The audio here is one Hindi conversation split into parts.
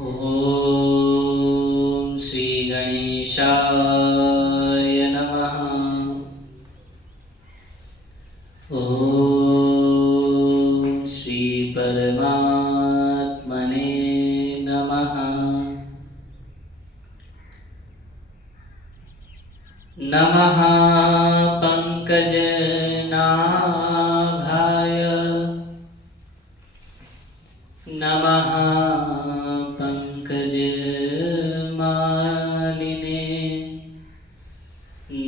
ओम श्री गणेशाय नमः। ओम श्री परमात्मने नमः। नमः पंकजनाभाय। नमः पंकजमालिने।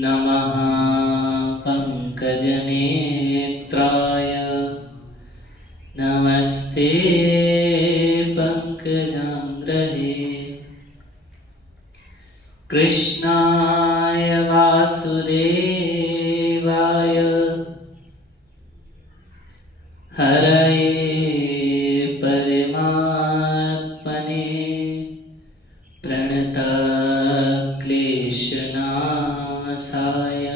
नमः पंकजनेत्राय। नमस्ते पंकजांग्रहे। कृष्णाय वासुदेवाय हरये परमात्मने प्रणतक्लेशनाशाय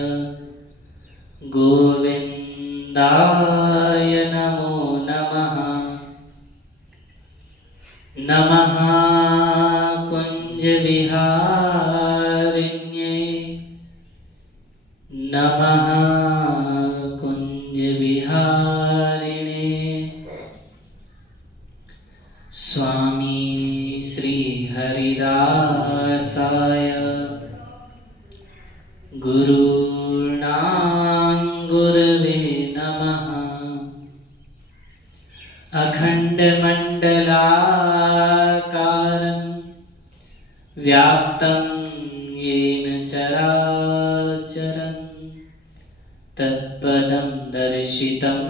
गोविन्दाय नमो नमः। नमः कुञ्जविहारिण्ये। नमः कुञ्जविहारिणे। स्वामी श्री हरिदासाय गुरूणां गुरवे नमः। अखण्डमण्डलाकारं व्याप्तं येन चराचरं तत्पदं दर्शितं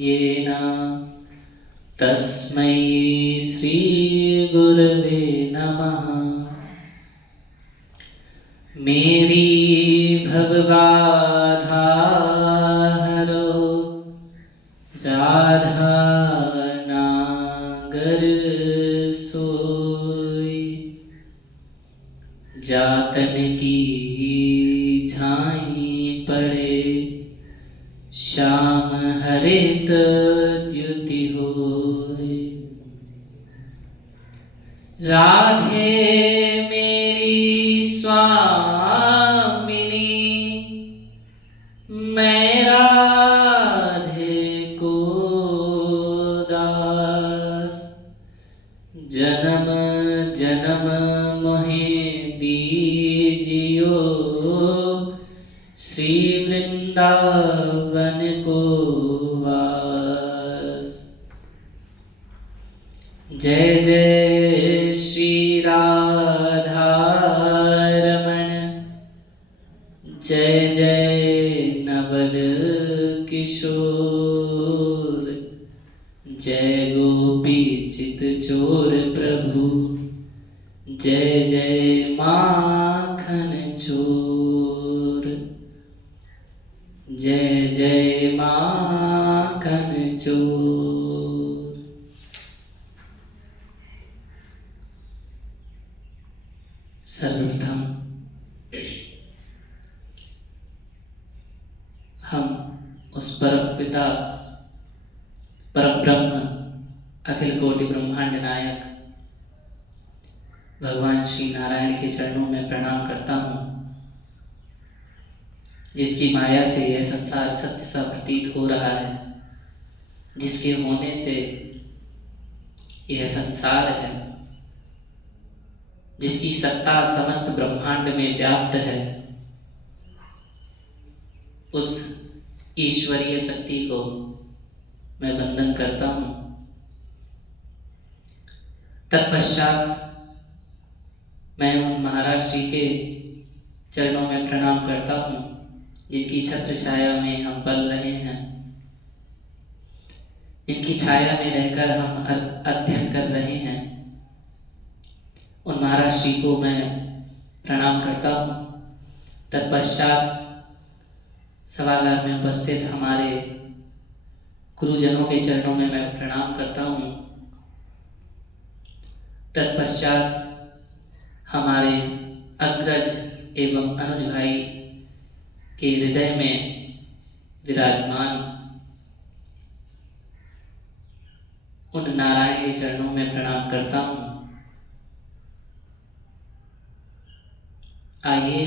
येन तस्मै श्री गुरवे नमः। मेरी भवबाधा हरो राधा नागर सोई। जातन की झाई पड़े श्याम हरित द्युति होय। राधे मेरी स्वामिनी मैं राधे को दास। जन्म जन्म मोहे दीजियो श्री वृंदावन को वास। जय जय श्री राधा रमण। जय जय नवल किशोर। जय गोपी चित चोर प्रभु। जय जय माखन चोर। जय जय माखन चोर। सर्वप्रथम हम उस परम पिता परब्रह्म अखिल कोटि ब्रह्मांड नायक भगवान श्री नारायण के चरणों में प्रणाम करता हूँ, जिसकी माया से यह संसार सत्य सा प्रतीत हो रहा है, जिसके होने से यह संसार है, जिसकी सत्ता समस्त ब्रह्मांड में व्याप्त है। उस ईश्वरीय शक्ति को मैं वंदन करता हूँ। तत्पश्चात मैं उन महाराज जी के चरणों में प्रणाम करता हूँ, जिनकी छत्र छाया में हम पल रहे हैं, जिनकी छाया में रहकर हम अध्ययन कर रहे हैं। उन महाराज जी को मैं प्रणाम करता हूँ। तत्पश्चात सभागार में उपस्थित हमारे गुरुजनों के चरणों में मैं प्रणाम करता हूँ। तत्पश्चात हमारे अग्रज एवं अनुज भाई के हृदय में विराजमान उन नारायण के चरणों में प्रणाम करता हूँ। आइए,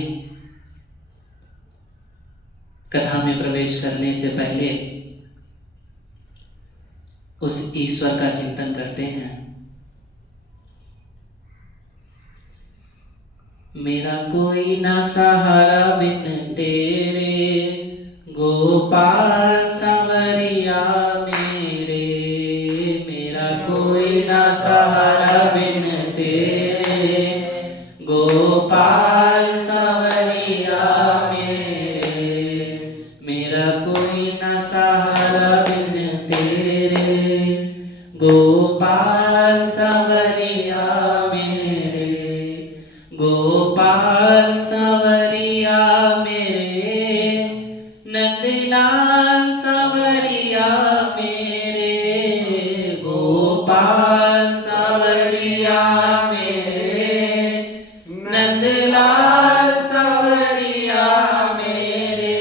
कथा में प्रवेश करने से पहले उस ईश्वर का चिंतन करते हैं। मेरा कोई ना सहारा बिन तेरे, गोपाल सांवरिया मेरे। मेरा कोई ना सहारा बिन तेरे, गोपाल सांवरिया मेरे। मेरा कोई ना सहारा बिन तेरे, गोपाल सांवरिया मेरे। गोपाल सांवरिया मेरे, नंदलाल सांवरिया मेरे। गोपाल सांवरिया मेरे, नंदलाल सांवरिया मेरे।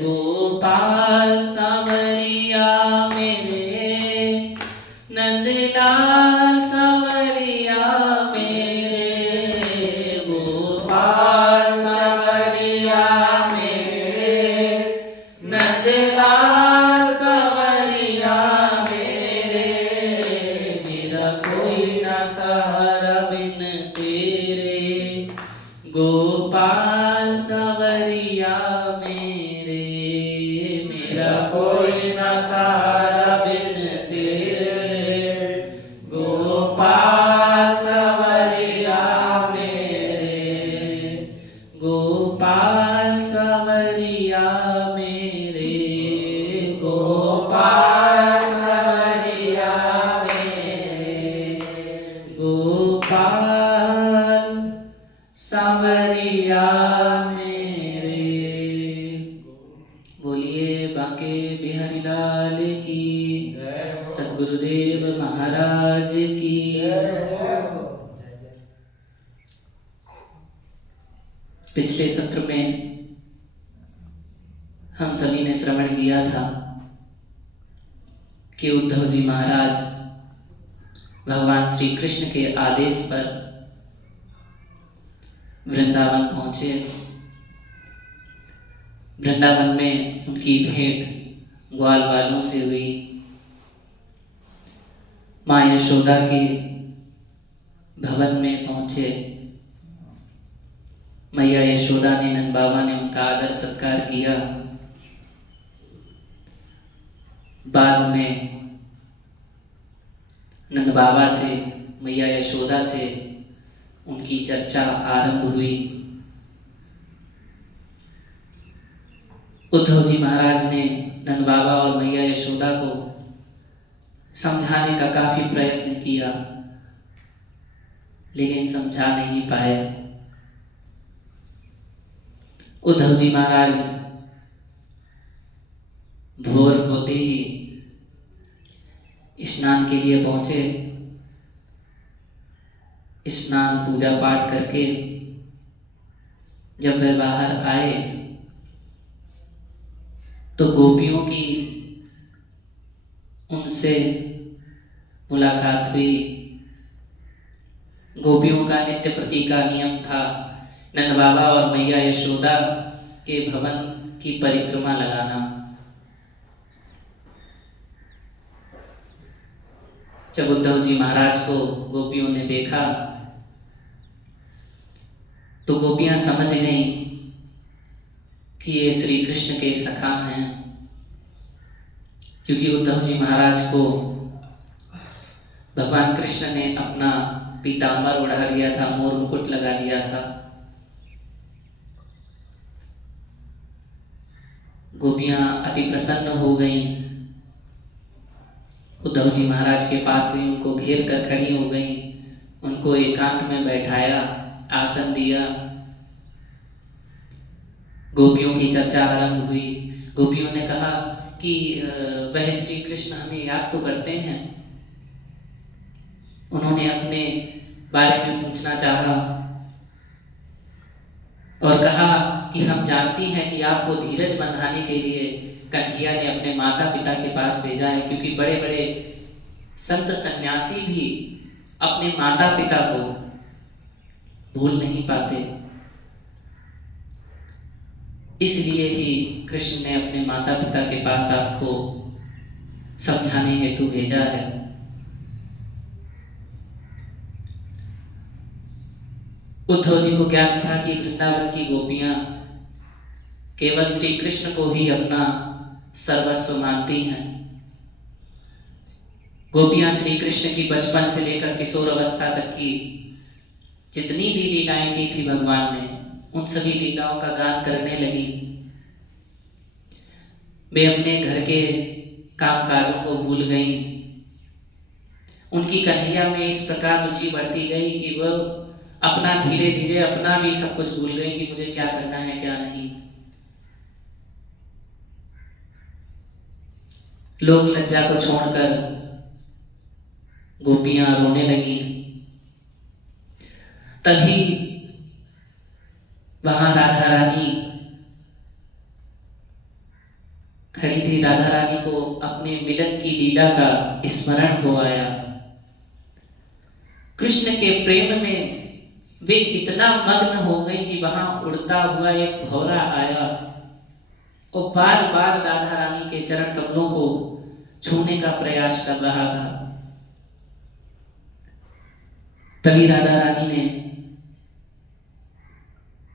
गोपाल सांवरिया मेरे, नंदलाल सांवरिया मेरे। गोपाल सांवरिया मेरे, नंदलाल सांवरिया मेरे। मेरा कोई ना सहारा बिन तेरे, गोपाल सांवरिया मेरे। मेरा कोई ना सहारा बिन तेरे, गोपाल सांवरिया मेरे। गोपाल सांवरिया मेरे। गोपाल सांवरिया मेरे। गोपाल सांवरिया मेरे। बोलिए बांके बिहारी लाल की, सद्गुरुदेव महाराज की। पिछले सत्र में हम सभी ने श्रवण किया था कि उद्धव जी महाराज भगवान श्री कृष्ण के आदेश पर वृंदावन पहुंचे। वृंदावन में उनकी भेंट ग्वाल वालों से हुई। माँ यशोदा के भवन में पहुंचे। मैया यशोदा ने, नंद बाबा ने उनका आदर सत्कार किया। बाद में नंद बाबा से, मैया यशोदा से उनकी चर्चा आरंभ हुई। उद्धव जी महाराज ने नंद बाबा और मैया यशोदा को समझाने का काफी प्रयत्न किया, लेकिन समझा नहीं पाए। उद्धव जी महाराज भोर होते ही स्नान के लिए पहुंचे। स्नान पूजा पाठ करके जब वे बाहर आए तो गोपियों की उनसे मुलाकात हुई। गोपियों का नित्य प्रति का नियम था नंद बाबा और मैया यशोदा के भवन की परिक्रमा लगाना। जब उद्धव जी महाराज को गोपियों ने देखा तो गोपियां समझ गईं कि ये श्री कृष्ण के सखा हैं, क्योंकि उद्धव जी महाराज को भगवान कृष्ण ने अपना पीताम्बर उड़ा दिया था, मोर मुकुट लगा दिया था। गोपियां अति प्रसन्न हो गईं। उद्धव जी महाराज के पास गई, उनको घेर कर खड़ी हो गईं, उनको एकांत में बैठाया, आसन दिया। गोपियों की चर्चा आरंभ हुई। गोपियों ने कहा कि वह श्री कृष्ण हमें याद तो करते हैं। उन्होंने अपने बारे में पूछना चाहा और कहा कि हम जानती हैं कि आपको धीरज बंधाने के लिए कन्हैया ने अपने माता पिता के पास भेजा है, क्योंकि बड़े बड़े संत सन्यासी भी अपने माता पिता को भूल नहीं पाते। इसलिए ही कृष्ण ने अपने माता पिता के पास आपको समझाने हेतु भेजा है। उद्धव जी को ज्ञात था कि वृंदावन की गोपियां केवल श्री कृष्ण को ही अपना सर्वस्व मानती हैं। गोपियां श्री कृष्ण की बचपन से लेकर किशोर अवस्था तक की जितनी भी लीलाएं की थी भगवान ने, उन सभी लीलाओं का गान करने लगी। वे अपने घर के काम काजों को भूल गई। उनकी कन्हैया में इस प्रकार रुचि बढ़ती गई कि वह अपना धीरे धीरे अपना भी सब कुछ भूल गई कि मुझे क्या करना है क्या नहीं। लोग लज्जा को छोड़कर गोपियां रोने लगी। तभी वहां राधा रानी खड़ी थी। राधा रानी को अपने मिलन की लीला का स्मरण हो आया। कृष्ण के प्रेम में वे इतना मग्न हो गई कि वहां उड़ता हुआ एक भौरा आया और बार बार राधा रानी के चरण कमलों को छूने का प्रयास कर रहा था। तभी राधा रानी ने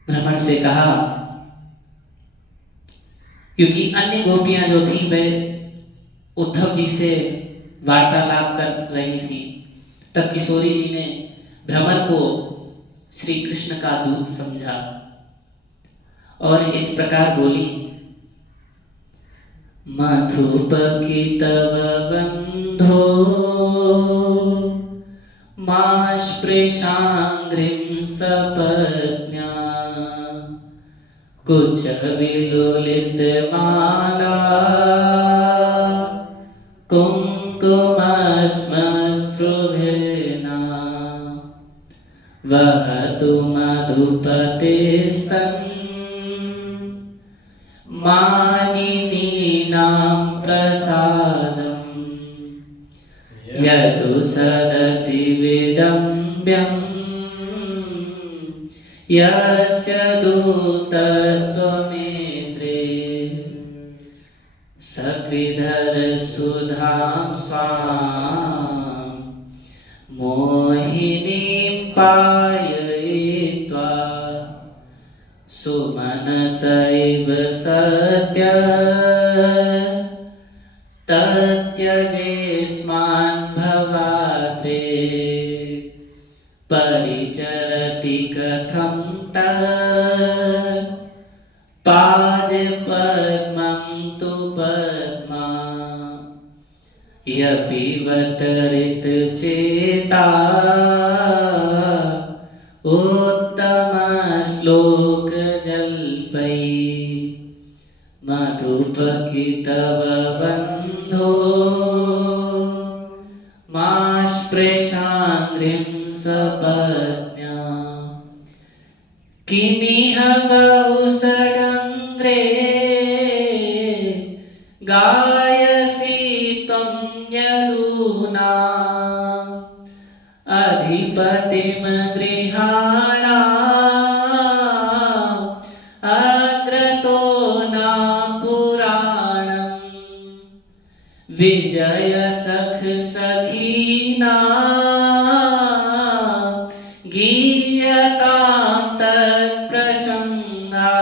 भ्रमर से कहा, क्योंकि अन्य गोपियां जो थी वे उद्धव जी से वार्तालाप कर रही थी, तब किशोरी जी ने भ्रमर को श्री कृष्ण का दूत समझा और इस प्रकार बोली, मधुप की तव बंधो मास्पृशांग्रिं सपत्न्या कुछ विलुलित माला कुंकुमश्मश्रुभिर्ना वहतु मधुपतेस्तन् मानिनीनां प्रसादम् यतु सदसि विडम्ब्यम् यस्य दूतस्त्वमेत्रे सकृधर सुधां स्वां मोहिनीं पाययित्वा सुमनसैव सत्यजेस्मान् भवात्रे परिचरति कथं तत् पादपद्मं तु पद्मा यपिबत चेता उत्तमश्लोकजल्पै मधुपकितव बन्धो मास्पृशांग्रिं सपत्न्या किमिह बहुसडङ्ग्रे गायसि त्वं यदूना अधिपतिं गृहाणाम् अग्रतो न पुराणम् विजय सख सखीना गीयतां तत्प्रसंगा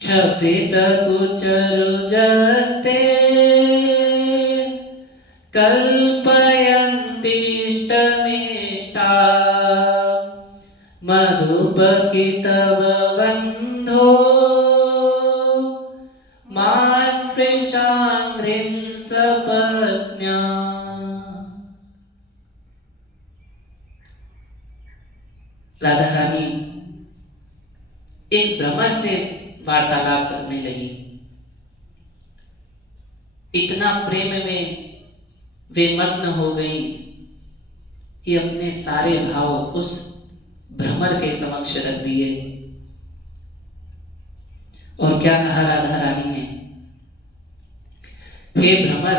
क्षपितकुचरुजस्ते कल्पयन्तीष्टमिष्टा मधुपकितव बन्धो मास्पृशांग्रिं सपत्न्या। राधा रानी एक भ्रमर से वार्तालाप करने लगी। इतना प्रेम में वे मग्न हो गई कि अपने सारे भाव उस भ्रमर के समक्ष रख दिए। और क्या कहा राधा रानी ने, हे भ्रमर,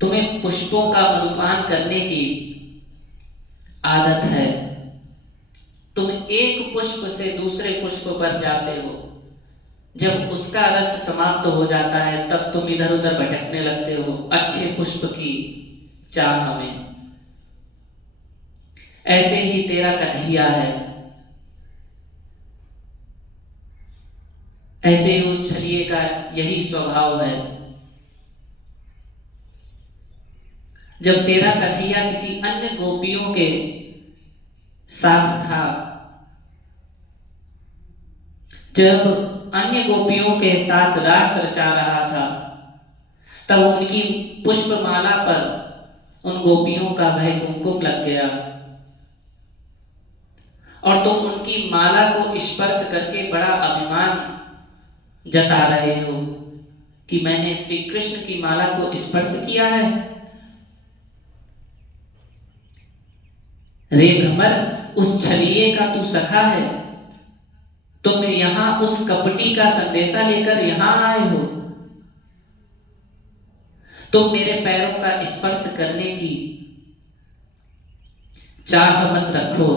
तुम्हें पुष्पों का मधुपान करने की आदत है। तुम एक पुष्प पुष्प से दूसरे पुष्प पर जाते हो, जब उसका रस समाप्त हो जाता है तब तुम इधर उधर भटकने लगते हो अच्छे पुष्प की चाह में। ऐसे ही तेरा कन्हैया है, ऐसे ही उस छलिए का यही स्वभाव है। जब तेरा कन्हैया किसी अन्य गोपियों के साथ था, जब अन्य गोपियों के साथ रास रचा रहा था, तब उनकी पुष्पमाला पर उन गोपियों का वह कुमकुम लग गया और तुम उनकी माला को स्पर्श करके बड़ा अभिमान जता रहे हो कि मैंने श्री कृष्ण की माला को स्पर्श किया है। रे भ्रमर, उस छलिए का तू सखा है, तुम यहां उस कपटी का संदेशा लेकर यहां आए हो। तुम मेरे पैरों का स्पर्श करने की चाह मत रखो।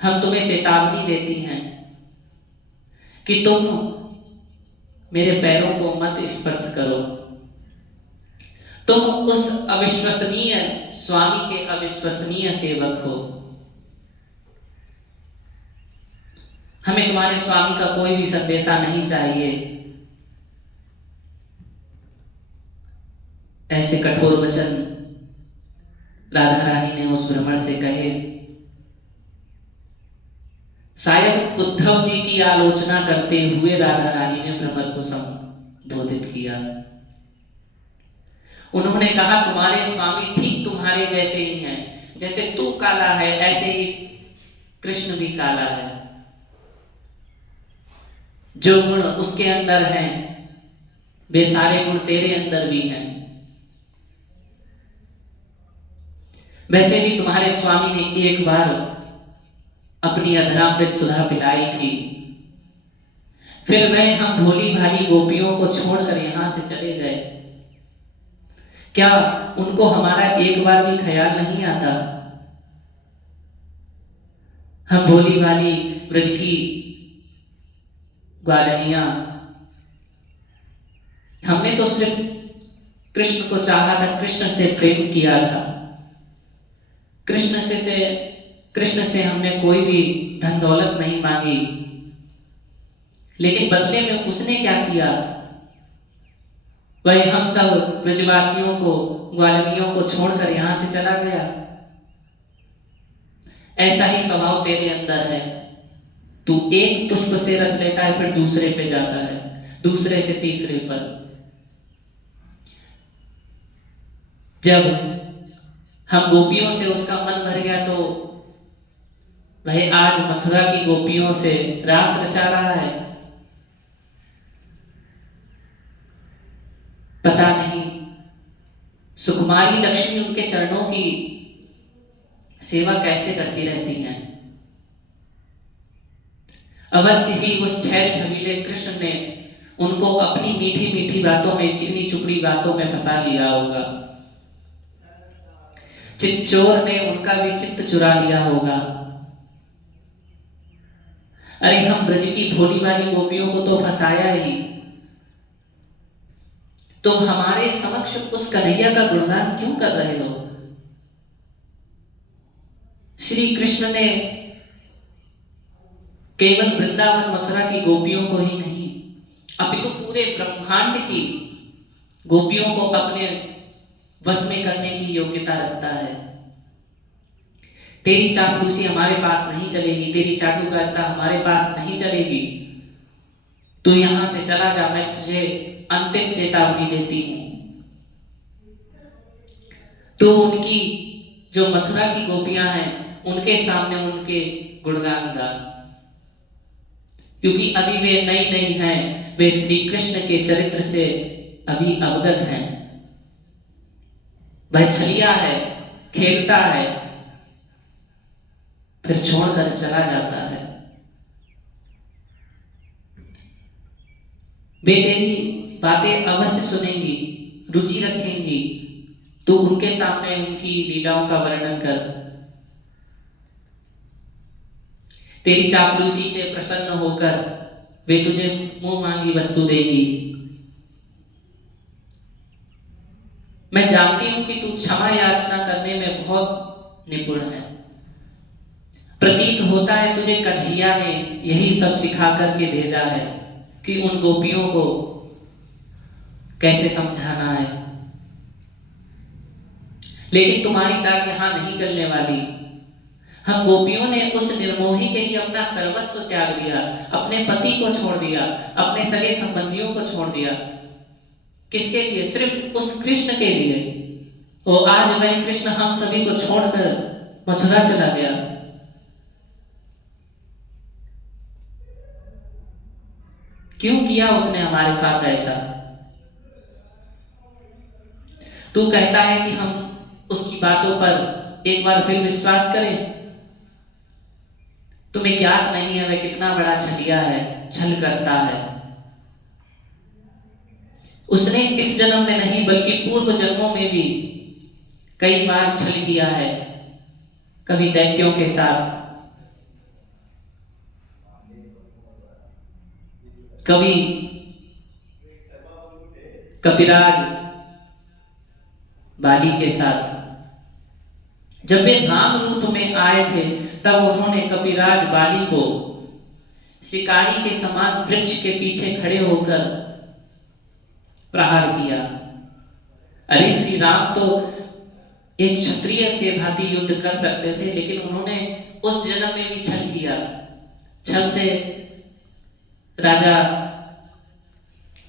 हम तुम्हें चेतावनी देती हैं कि तुम मेरे पैरों को मत स्पर्श करो। तुम उस अविश्वसनीय स्वामी के अविश्वसनीय सेवक हो। हमें तुम्हारे स्वामी का कोई भी संदेशा नहीं चाहिए। ऐसे कठोर वचन राधा रानी ने उस भ्रमर से कहे। शायद उद्धव जी की आलोचना करते हुए राधा रानी ने भ्रमर को संबोधित किया। उन्होंने कहा, तुम्हारे स्वामी ठीक तुम्हारे जैसे ही हैं। जैसे तू काला है ऐसे ही कृष्ण भी काला है। जो गुण उसके अंदर हैं वे सारे गुण तेरे अंदर भी हैं। वैसे भी तुम्हारे स्वामी ने एक बार अपनी अधरामृत सुधा पिलाई थी, फिर वह हम भोली भाली गोपियों को छोड़कर यहां से चले गए। क्या उनको हमारा एक बार भी ख्याल नहीं आता? हम भोली भाली ब्रज की ग्वालनिया, हमने तो सिर्फ कृष्ण को चाहा था, कृष्ण से प्रेम किया था। कृष्ण से हमने कोई भी धन दौलत नहीं मांगी, लेकिन बदले में उसने क्या किया? वह हम सब ब्रजवासियों को, ग्वालनियों को छोड़कर यहां से चला गया। ऐसा ही स्वभाव तेरे अंदर है। तू एक पुष्प से रस लेता है, फिर दूसरे पे जाता है, दूसरे से तीसरे पर। जब हम गोपियों से उसका मन भर गया तो वह आज मथुरा की गोपियों से रास रचा रहा है। पता नहीं सुकुमारी लक्ष्मी उनके चरणों की सेवा कैसे करती रहती हैं। अवश्य ही उस छैल छबीले कृष्ण ने उनको अपनी मीठी मीठी बातों में, चिकनी चुपड़ी बातों में फंसा लिया होगा। चित्चोर ने उनका भी चित्त चुरा लिया होगा। अरे हम ब्रज की भोली भाली गोपियों को तो फंसाया ही, तुम हमारे समक्ष उस कन्हैया का गुणगान क्यों कर रहे हो? श्री कृष्ण ने केवल वृंदावन मथुरा की गोपियों को ही नहीं, अपितु पूरे ब्रह्मांड की गोपियों को अपने वश में करने की योग्यता रखता है। तेरी चापलूसी हमारे पास नहीं चलेगी, तेरी चाटुकारिता हमारे पास नहीं चलेगी। तू यहां से चला जा, मैं तुझे अंतिम चेतावनी देती हूं। तो उनकी जो मथुरा की गोपियां हैं उनके सामने उनके गुणगान गा, क्योंकि अभी वे नई नई हैं, वे श्री कृष्ण के चरित्र से अभी अवगत हैं। वह छलिया है, खेलता है, फिर छोड़कर चला जाता है। वे तेरी बातें अवश्य सुनेंगी, रुचि रखेंगी। तो उनके सामने उनकी लीलाओं का वर्णन कर। तेरी चापलूसी से प्रसन्न होकर वे तुझे मुंह मांगी वस्तु देगी। मैं जानती हूं कि तू क्षमा याचना करने में बहुत निपुण है। प्रतीत होता है तुझे कन्हैया ने यही सब सिखा करके भेजा है कि उन गोपियों को कैसे समझाना है। लेकिन तुम्हारी दाग यहां नहीं गलने वाली। हम गोपियों ने उस निर्मोही के लिए अपना सर्वस्व त्याग दिया, अपने पति को छोड़ दिया, अपने सगे संबंधियों को छोड़ दिया। किसके लिए? सिर्फ उस कृष्ण के लिए। और आज वह कृष्ण हम सभी को छोड़कर मथुरा चला गया। क्यों किया उसने हमारे साथ ऐसा? तू कहता है कि हम उसकी बातों पर एक बार फिर विश्वास करें। तुम्हें ज्ञात नहीं है वह कितना बड़ा छलिया है, छल करता है। उसने इस जन्म में नहीं बल्कि पूर्व जन्मों में भी कई बार छल किया है। कभी दैत्यों के साथ, कभी कपिराज बाली के साथ। जब वे राम रूप में आए थे तब उन्होंने कपिराज बाली को शिकारी के समान वृक्ष के पीछे खड़े होकर प्रहार किया। अरे श्री राम तो एक क्षत्रिय के भांति युद्ध कर सकते थे, लेकिन उन्होंने उस जन्म में भी छल किया। छल से राजा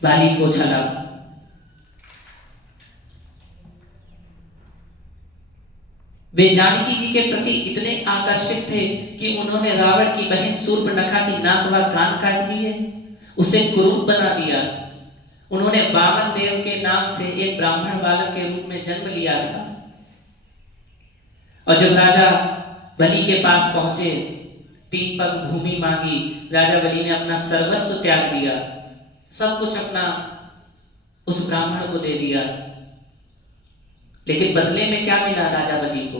बाली को छला। वे जानकी जी के प्रति इतने आकर्षित थे कि उन्होंने रावण की बहन शूर्पणखा की नाक व कान काट दिए, उसे कुरूप बना दिया। उन्होंने वामन देव के नाम से एक ब्राह्मण बालक के रूप में जन्म लिया था। और जब राजा बलि के पास पहुंचे, 3 पग भूमि मांगी, राजा बलि ने अपना सर्वस्व त्याग दिया, सब कुछ अपना उस ब्राह्मण को दे दिया। लेकिन बदले में क्या मिला राजा बलि को?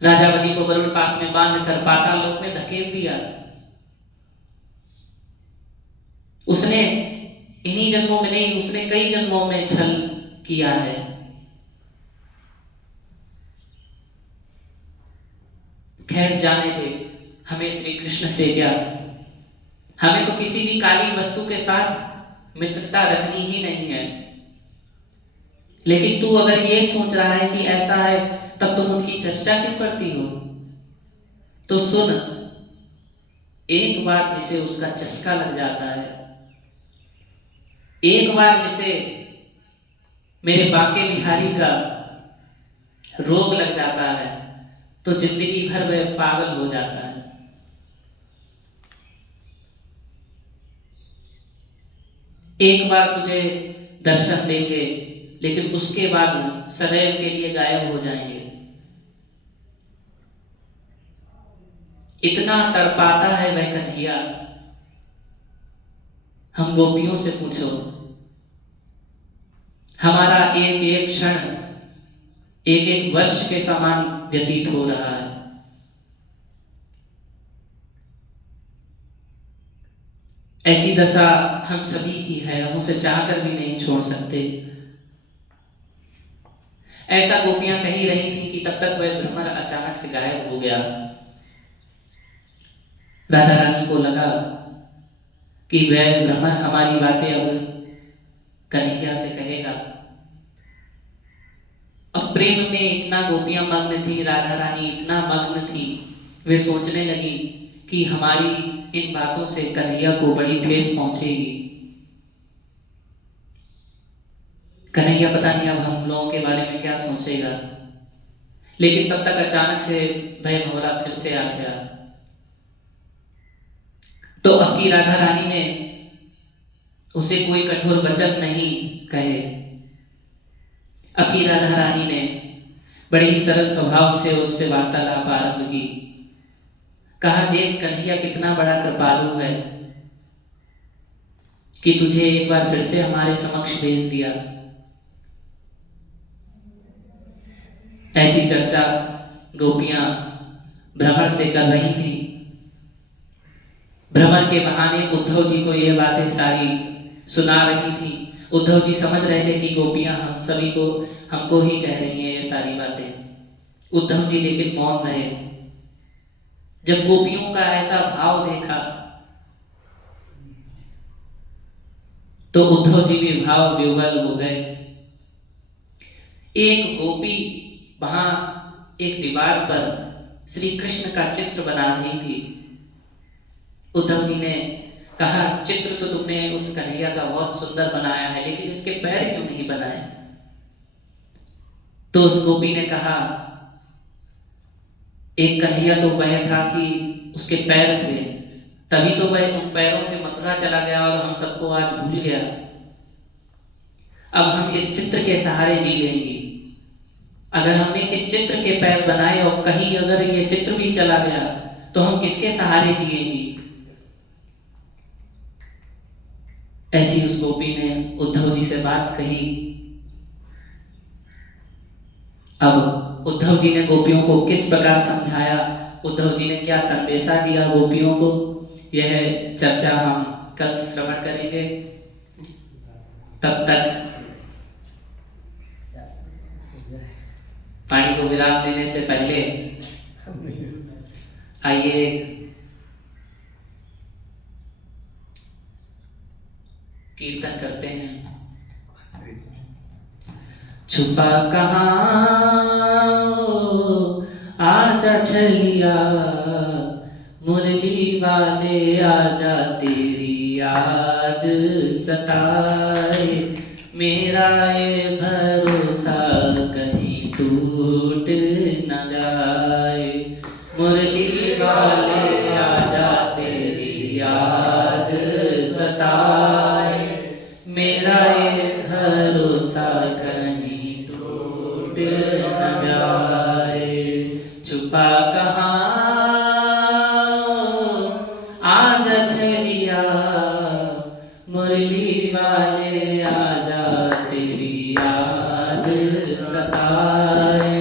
राजा बलि को वरुण पास में बांधकर पाताल लोक में धकेल दिया। उसने इन्हीं जन्मों में नहीं, उसने कई जन्मों में छल किया है। खैर जाने दे, हमें श्री कृष्ण से क्या। हमें तो किसी भी काली वस्तु के साथ मित्रता रखनी ही नहीं है। लेकिन तू अगर ये सोच रहा है कि ऐसा है, तब तुम उनकी चर्चा क्यों करती हो? तो सुन, एक बार जिसे उसका चस्का लग जाता है, एक बार जिसे मेरे बांके बिहारी का रोग लग जाता है, तो जिंदगी भर वह पागल हो जाता है। एक बार तुझे दर्शन देंगे, लेकिन उसके बाद सदैव के लिए गायब हो जाएंगे। इतना तड़पाता है वह कन्हैया। हम गोपियों से पूछो, हमारा एक एक क्षण एक एक वर्ष के समान व्यतीत हो रहा है। ऐसी दशा हम सभी की है, हम उसे चाहकर भी नहीं छोड़ सकते। ऐसा गोपियां कही रही थी कि तब तक वह भ्रमर अचानक से गायब हो गया। राधा रानी को लगा कि वह भ्रमर हमारी बातें अब कन्हैया से कहेगा। अब प्रेम में इतना गोपियां मग्न थी, राधा रानी इतना मग्न थी, वे सोचने लगी कि हमारी इन बातों से कन्हैया को बड़ी ठेस पहुंचेगी। कन्हैया पता नहीं अब हम लोगों के बारे में क्या सोचेगा। लेकिन तब तक अचानक से भय भंवरा फिर से आ गया। तो अब की राधा रानी ने उसे कोई कठोर वचन नहीं कहे। अब की राधा रानी ने बड़े ही सरल स्वभाव से उससे वार्तालाप आरंभ की। कहा, देख कन्हैया कितना बड़ा कृपालु है कि तुझे एक बार फिर से हमारे समक्ष भेज दिया। ऐसी चर्चा गोपियां भ्रमण से कर रही थी। भ्रमण के बहाने उद्धव जी को ये बातें सारी सुना रही थी। उद्धव जी समझ रहे थे कि गोपियां हम सभी को, हमको ही कह रही हैं ये सारी बातें। उद्धव जी लेकिन मौन रहे। जब गोपियों का ऐसा भाव देखा तो उद्धव जी भी भाव विह्वल हो गए। एक गोपी वहां एक दीवार पर श्री कृष्ण का चित्र बना रही थी। उद्धव जी ने कहा, चित्र तो तुमने उस कन्हैया का बहुत सुंदर बनाया है, लेकिन इसके पैर क्यों नहीं बनाए? तो उस गोपी ने कहा, एक कन्हैया तो वह था कि उसके पैर थे, तभी तो वह उन पैरों से मथुरा चला गया और हम सबको आज भूल गया। अब हम इस चित्र के सहारे जी लेंगे। अगर हमने इस चित्र के पैर बनाए और कहीं अगर ये चित्र भी चला गया तो हम किसके सहारे जिएंगे? ऐसी उस गोपी ने उद्धव जी से बात कही। अब उद्धव जी ने गोपियों को किस प्रकार समझाया, उद्धव जी ने क्या संदेशा दिया गोपियों को, यह चर्चा हम कल श्रवण करेंगे। तब तक पानी को विराम देने से पहले आइए कीर्तन करते हैं। छुपा कहाँ आजा छलिया, मुरली वाले आजा, तेरी याद सताए, मेरा ये भरोसा कहीं टूट न जाए। मुरली वाले आजा, तेरी याद सताए, मेरा ये भरोसा कहीं टूट न जाए। छुपा कहाँ आजा छलिया, मुरली वाले आजा, तेरी याद सताए,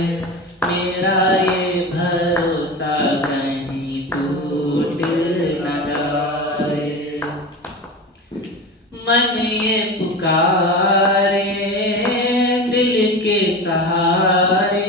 मेरा ये भरोसा कहीं टूट न जाए। मन ये पुकारे दिल के सहारे,